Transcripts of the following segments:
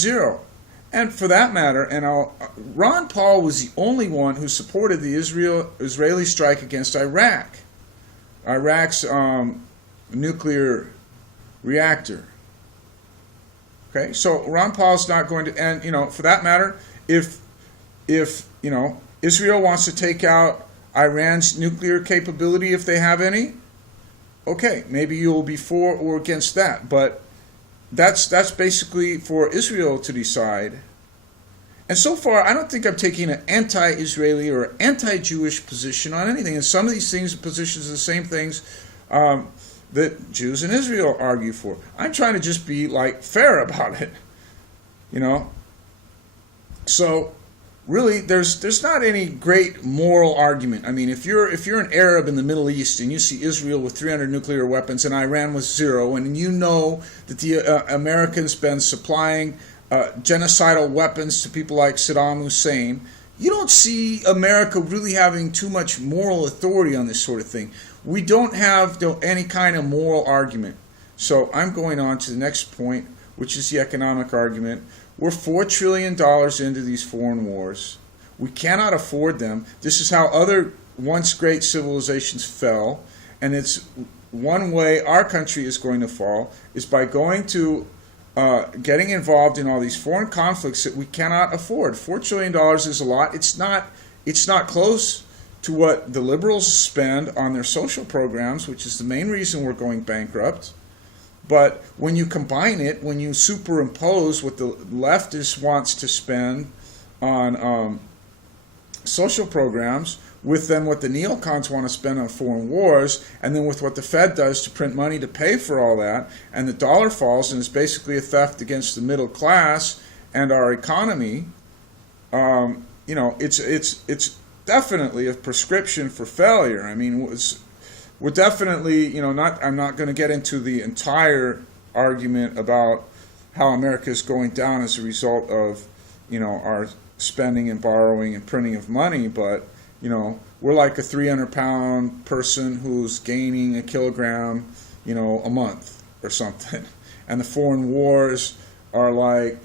zero. And for that matter, Ron Paul was the only one who supported the Israeli strike against Iraq's nuclear reactor. Okay, so Ron Paul's not going to, and for that matter, if Israel wants to take out Iran's nuclear capability, if they have any, okay, maybe you'll be for or against that, but that's basically for Israel to decide. And so far, I don't think I'm taking an anti-Israeli or anti-Jewish position on anything. And some of these positions are the same things that Jews in Israel argue for. I'm trying to just be fair about it, So really, there's not any great moral argument. I mean, if you're an Arab in the Middle East and you see Israel with 300 nuclear weapons and Iran with 0, and you know that the Americans been supplying genocidal weapons to people like Saddam Hussein, you don't see America really having too much moral authority on this sort of thing. We don't have any kind of moral argument. So I'm going on to the next point, which is the economic argument. We're $4 trillion into these foreign wars. We cannot afford them. This is how other once great civilizations fell, and it's one way our country is going to fall is by going to getting involved in all these foreign conflicts that we cannot afford. $4 trillion is a lot. It's not close to what the liberals spend on their social programs, which is the main reason we're going bankrupt. But when you combine it, when you superimpose what the leftist wants to spend on social programs with then what the neocons want to spend on foreign wars, and then with what the Fed does to print money to pay for all that, and the dollar falls and it's basically a theft against the middle class and our economy, it's definitely a prescription for failure. I mean, we're definitely, I'm not going to get into the entire argument about how America is going down as a result of, our spending and borrowing and printing of money, but, we're like a 300-pound person who's gaining a kilogram, a month or something. And the foreign wars are like,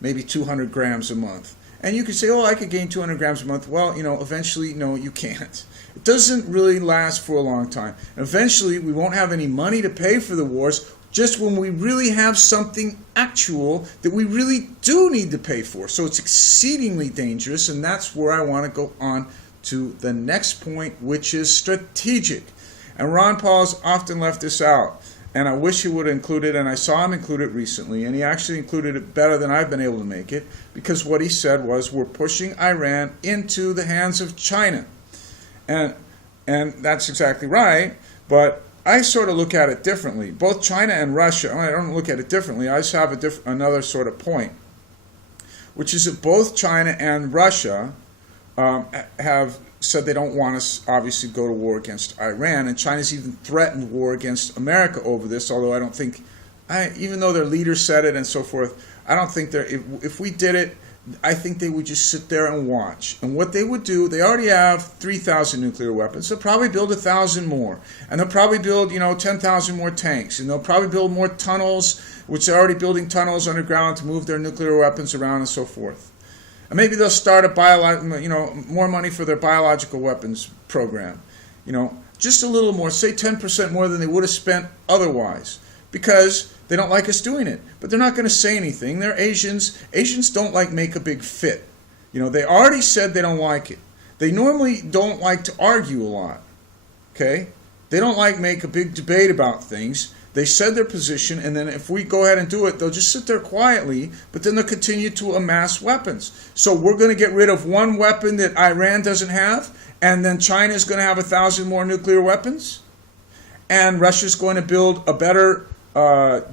maybe 200 grams a month. And you could say, I could gain 200 grams a month. Well, eventually, no, you can't. It doesn't really last for a long time. Eventually, we won't have any money to pay for the wars, just when we really have something actual that we really do need to pay for. So it's exceedingly dangerous, and that's where I want to go on to the next point, which is strategic. And Ron Paul's often left this out, and I wish he would include it, and I saw him include it recently, and he actually included it better than I've been able to make it, because what he said was, we're pushing Iran into the hands of China. And that's exactly right, but I sort of look at it differently. Both China and Russia, I don't look at it differently, I just have another sort of point, which is that both China and Russia have said they don't want us, obviously, to go to war against Iran, and China's even threatened war against America over this, although I don't think, even though their leader said it and so forth, I don't think if we did it, I think they would just sit there and watch. And what they would do, they already have 3,000 nuclear weapons. They'll probably build 1,000 more. And they'll probably build, 10,000 more tanks. And they'll probably build more tunnels, which they're already building tunnels underground to move their nuclear weapons around and so forth. And maybe they'll start more money for their biological weapons program. Just a little more, say 10% more than they would have spent otherwise. Because they don't like us doing it. But they're not going to say anything. They're Asians. Asians don't make a big fit. They already said they don't like it. They normally don't like to argue a lot. Okay? They don't make a big debate about things. They said their position, and then if we go ahead and do it, they'll just sit there quietly, but then they'll continue to amass weapons. So we're going to get rid of one weapon that Iran doesn't have, and then China's going to have 1,000 more nuclear weapons, and Russia's going to build a better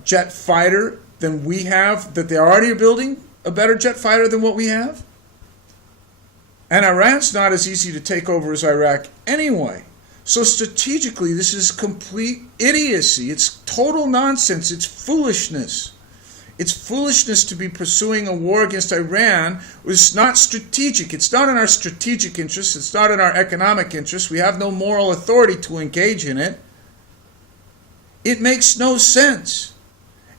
jet fighter than we have, that they already are building a better jet fighter than what we have. And Iran's not as easy to take over as Iraq anyway. So strategically, this is complete idiocy. It's total nonsense. It's foolishness. It's foolishness to be pursuing a war against Iran. It's not strategic. It's not in our strategic interest. It's not in our economic interest. We have no moral authority to engage in it. It makes no sense.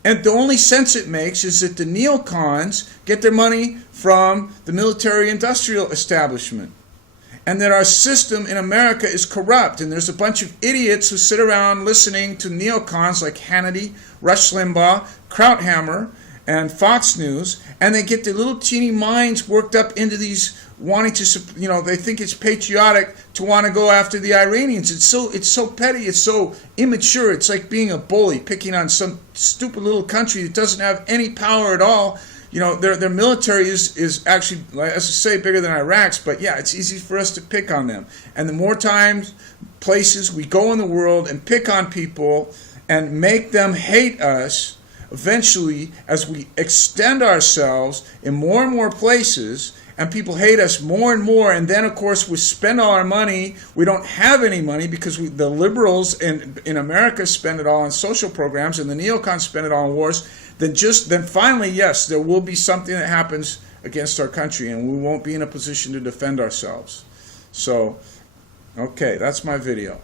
And the only sense it makes is that the neocons get their money from the military-industrial establishment, and that our system in America is corrupt, and there's a bunch of idiots who sit around listening to neocons like Hannity, Rush Limbaugh, Krauthammer, and Fox News, and they get their little teeny minds worked up into these wanting to, they think it's patriotic to want to go after the Iranians. It's so petty, it's so immature. It's like being a bully, picking on some stupid little country that doesn't have any power at all. Their military is actually, as I say, bigger than Iraq's, but yeah, it's easy for us to pick on them. And the more times, places we go in the world and pick on people and make them hate us, eventually, as we extend ourselves in more and more places, and people hate us more and more, and then, of course, we spend all our money. We don't have any money because the liberals in America spend it all on social programs, and the neocons spend it all on wars. Then finally, yes, there will be something that happens against our country, and we won't be in a position to defend ourselves. So, okay, that's my video.